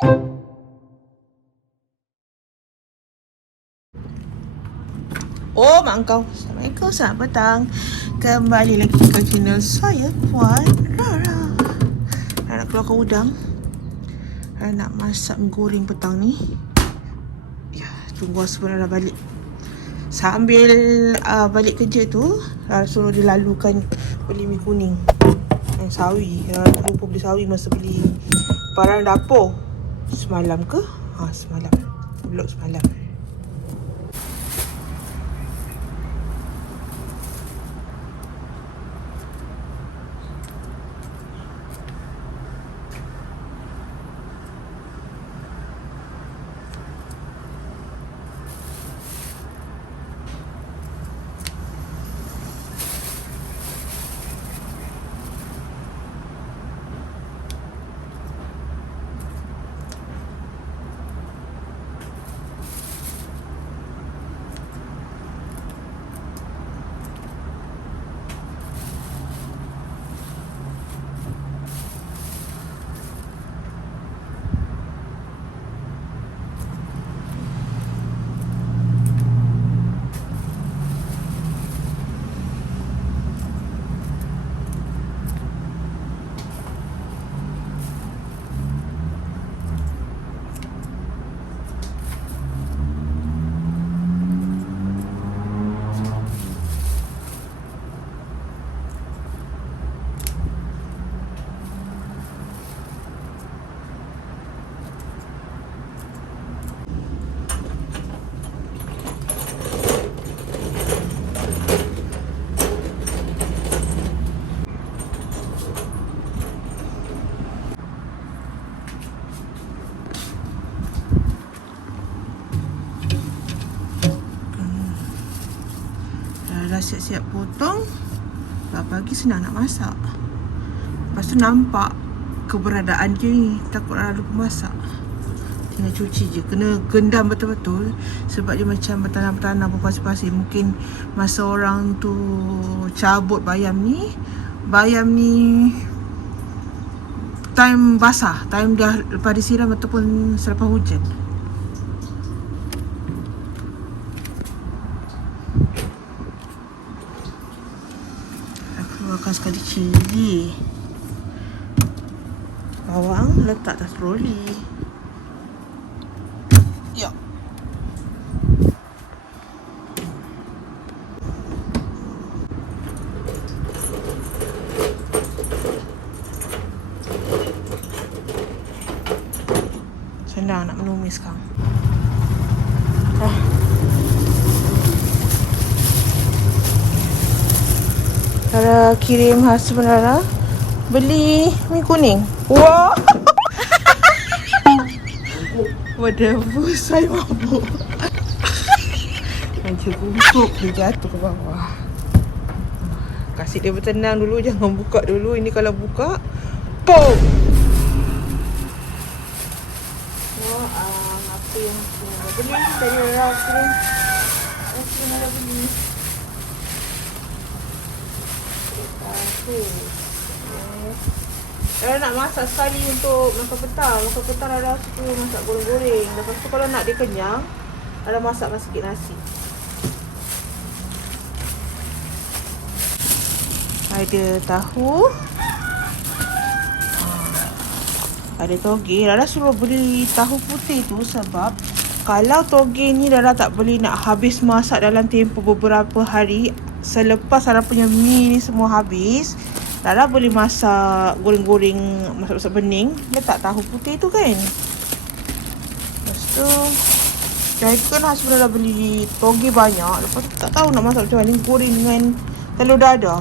Oh, mak kau. Assalamualaikum, selamat petang. Kembali lagi ke channel saya, Puan Rara. Nak keluarkan udang. Nak masak goreng petang ni. Ya, tunggu sebenarnya balik. Sambil balik kerja tu, suruh dia lalukan beli mi kuning. Sawi. Lupa beli sawi masa beli barang dapur. Semalam ke? Semalam. Vlog semalam. Dah siap-siap potong. Pagi senang nak masak. Lepas tu nampak keberadaan dia ni, takut nak lupa masak. Tinggal cuci je. Kena gendam betul-betul. Sebab dia macam bertanam-tanam berpasir-pasir. Mungkin masa orang tu cabut bayam ni time basah, time dah lepas disiram ataupun selepas hujan. Keluarkan sekali cili. Bawang letak atas troli. Ya. Senang nak menumis sekarang. Rara kirim husband Rara beli mi kuning. Wah. Whatever, saya mabuk. Macam kumpuk dia jatuh ke bawah. Kasih dia bertenang dulu, jangan buka dulu. Ini kalau buka, pom. Wah, apa yang beli dari Rara kirim. Rara beli. Rara nak masak sekali untuk makan petang. Makan petang Rara suka masak goreng-goreng. Lepas tu kalau nak dia kenyang, Rara masakkan sikit nasi. Ada tahu, ada toge. Rara suruh beli tahu putih tu sebab kalau toge ni Rara tak boleh nak habis masak dalam tempoh beberapa hari. Selepas Rara punya mi ni semua habis, Rara boleh masak goreng-goreng, masak-masak bening, letak tahu putih tu kan. Lepas tu Jaika lah sebenarnya beli toge banyak. Lepas tu tak tahu nak masak macam mana. Goreng dengan telur dadah.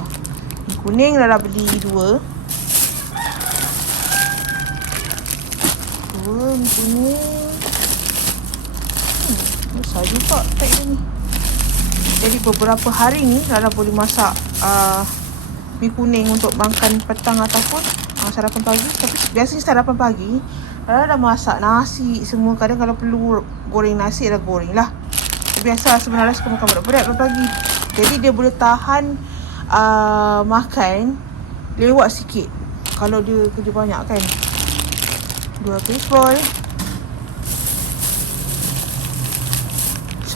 Mi kuning Rara beli 2. Mi kuning besar juga pack dia ni. Jadi beberapa hari ni Rara boleh masak mi kuning untuk makan petang ataupun sarapan pagi. Tapi biasanya sarapan pagi Rara dah masak nasi semua. Kadang kalau perlu goreng nasi, Rara goreng lah. Biasa sebenarnya suka makan berat-berat pagi. Jadi dia boleh tahan makan lewat sikit kalau dia kerja banyak kan. 2 fishball,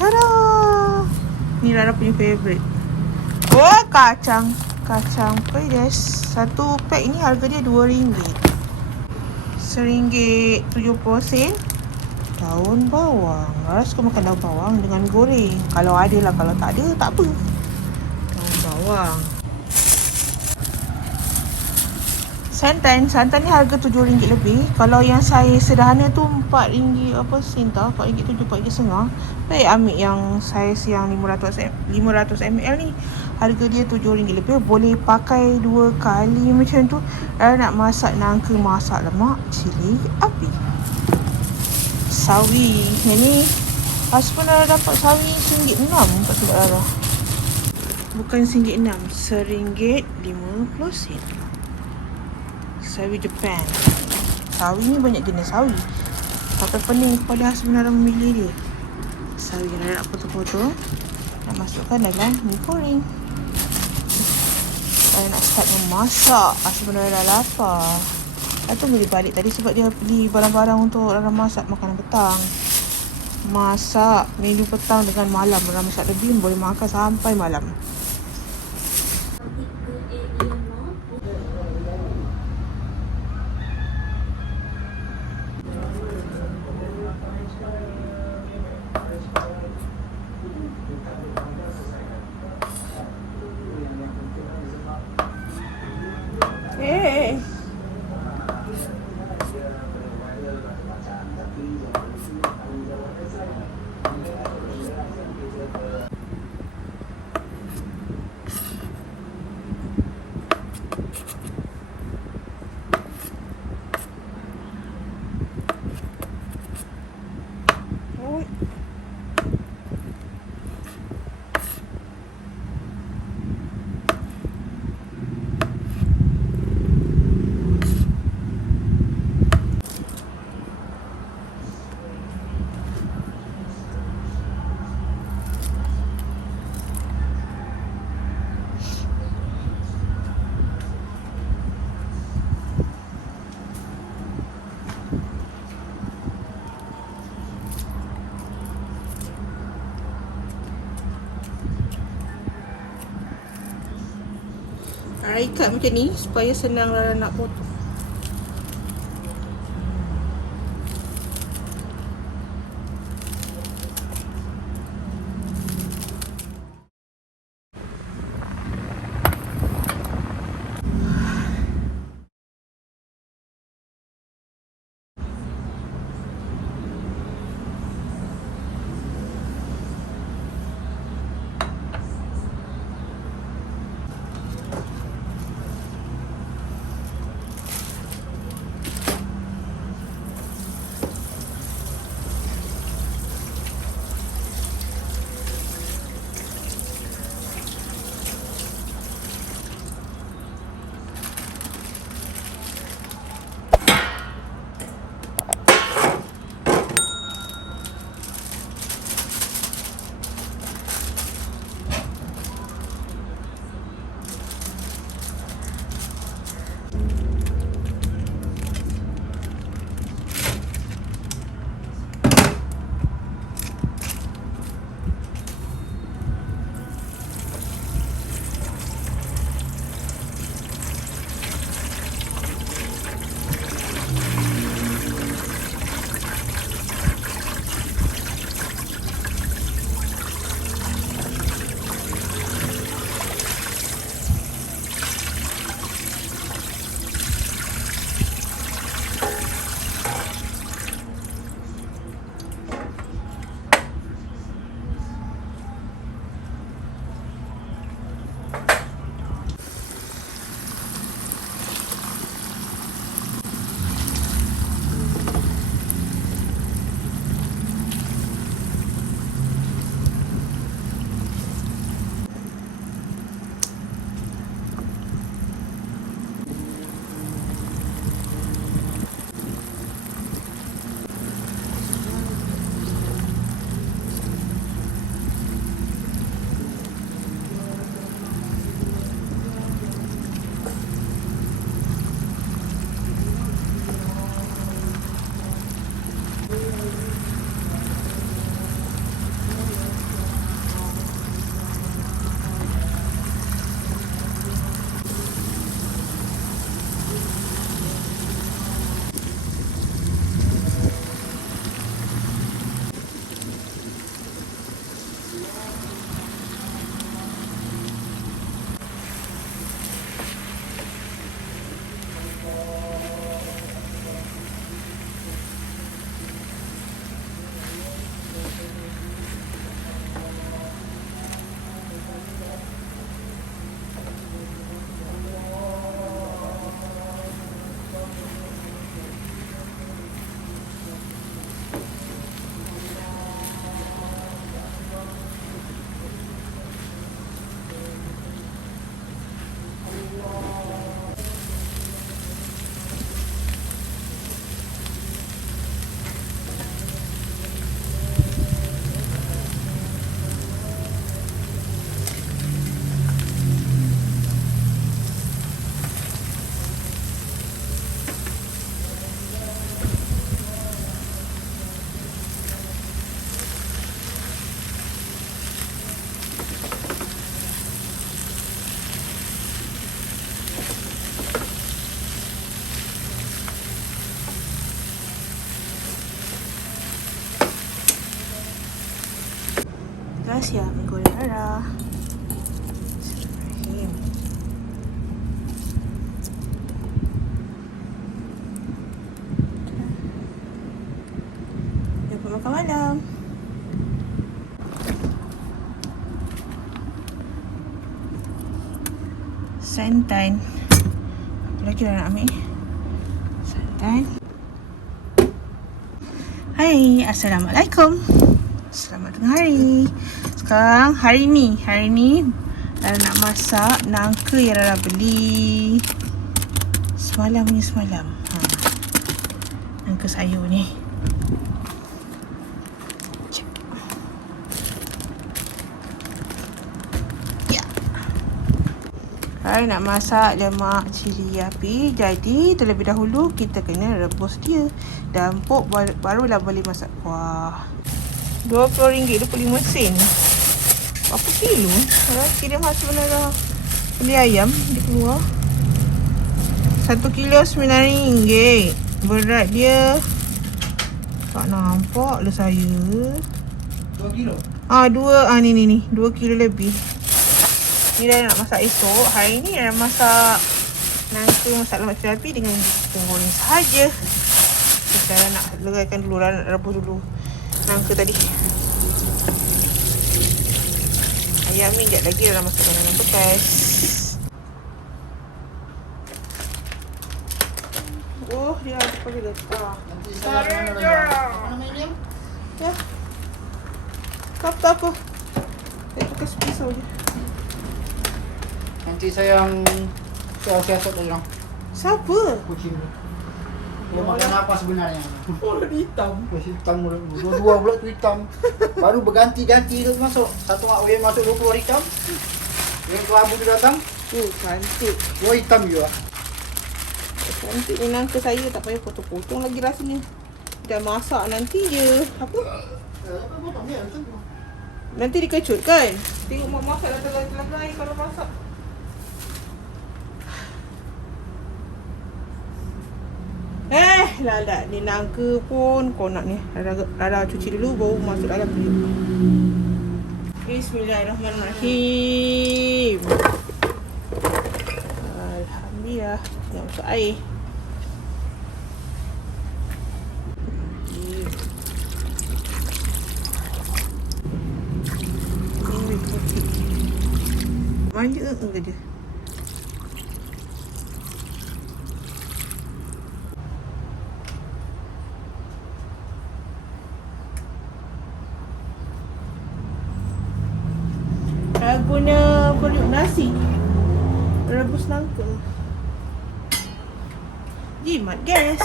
Tada! Ni Rara punya favourite. Oh, kacang. Kacang pedas. Satu pack ni harga dia RM2. RM1.70. Daun bawang. Rara suka makan daun bawang dengan goreng. Kalau ada lah. Kalau tak ada, tak apa. Daun bawang. Santan ni harga RM7 lebih. Kalau yang saiz sederhana tu RM4 apa sen tau, RM4.7, RM4.5. Baik ambil yang saiz yang 500ml ni. Harga dia RM7 lebih. Boleh pakai 2 kali macam tu. Nak masak nangka, masak lemak, cili api. Sawi. Yang ni sebenarnya dapat sawi RM1.6 tak silap Rara. Bukan RM1.6, RM1.50. Sawi Japan. Sawi ni banyak jenis sawi. Sampai pening kepala sebenarnya memilih dia. Sawi Rara nak potong-potong, nak masukkan dalam mi goreng. Saya nak start memasak. Sebenarnya dah lapar. Saya tu boleh balik tadi sebab dia beli barang-barang untuk Rara masak makanan petang. Masak menu petang dengan malam. Rara masak lebih, boleh makan sampai malam. Rara ikat macam ni supaya senang Rara nak potong. siap menggoreng Rara. Bismillahirrahmanirrahim. Dapat makan malam. Santan. Apa lagi dah nak ambil? Santan. Hai, Assalamualaikum. Selamat tengah hari. Sekarang hari ni Rara nak masak nangka yang Rara beli semalam. Nangka sayur ni. Hai, nak masak lemak cili api. Jadi terlebih dahulu kita kena rebus dia. Dan empuk barulah boleh masak kuah. RM20.25. Berapa kilo? Kalau kira mas sebenarnya beli ayam dia keluar 1 kilo RM9. Berat dia tak nampak lah saya. 2 kilo? Ni 2 kilo lebih. Ni dah nak masak esok. Hari ni dah masak nangka masak lemak cili api dengan goreng sahaja. Sekarang nak leraikan dulu, nak rebus dulu nangka tadi. Ayam ni sekejap lagi dah masukkan dalam bekas. Oh, dia ada pada letak. Mana medium? Ya. Tak apa. Saya tukar pisau je. Nanti saya yang siasat lagi orang. Siapa? Kucing tu. Dia makan apa sebenarnya? Warna hitam. Hitam mulut. Dua pula tu hitam. Baru berganti-ganti tu masuk. Satu mak Uyan masuk 20 orang hitam. Yang kelabu tu datang. Cantik. Dua hitam juga. Cantik ni nangka saya. Tak payah potong-potong lagi rasanya. Dah masak nanti je. Apa? Nanti dikecut kan? Tengok mak masak dah telah air kalau masak. Lalat ni nangka pun kau nak ni. Rara cuci dulu baru masuk dalam ni. Bismillahirrahmanirrahim. Alhamdulillah. Nak masuk air. Manja ke dia? Guna periuk nasi. Rebus nangka. Jimat gas.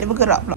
Dia bergerak pula.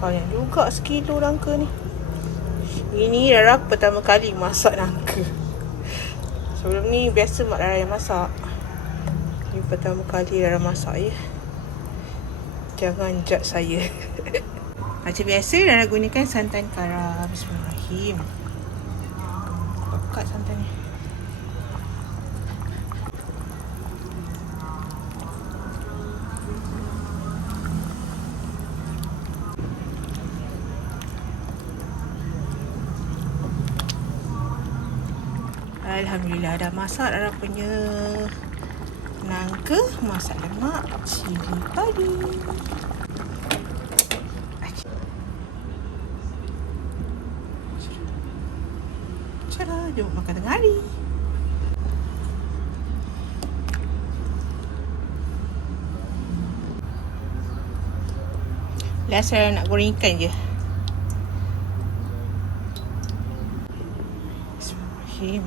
Banyak juga sekilo nangka ni. Ini Rara pertama kali masak nangka. Sebelum ni biasa mak Rara yang masak. Ini pertama kali Rara masak ya. Jangan judge saya. Macam biasa Rara gunakan santan kara. Bismillahirrahmanirrahim. Pekat santan ni. Alhamdulillah dah masak Rara punya nangka, masak lemak, cili padi. Cara jom makan tengah hari. Last Rara nak goreng ikan je. Bismillahirrahmanirrahim.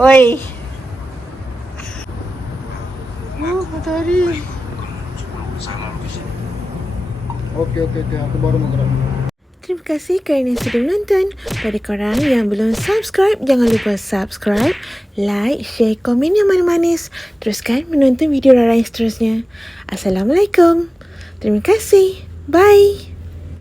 Oi. Matahari. Okey, aku baru mau gerak. Terima kasih kerana sudah menonton. Pada korang yang belum subscribe, jangan lupa subscribe, like, share, komen yang manis-manis. Teruskan menonton video Rara yang seterusnya. Assalamualaikum. Terima kasih. Bye.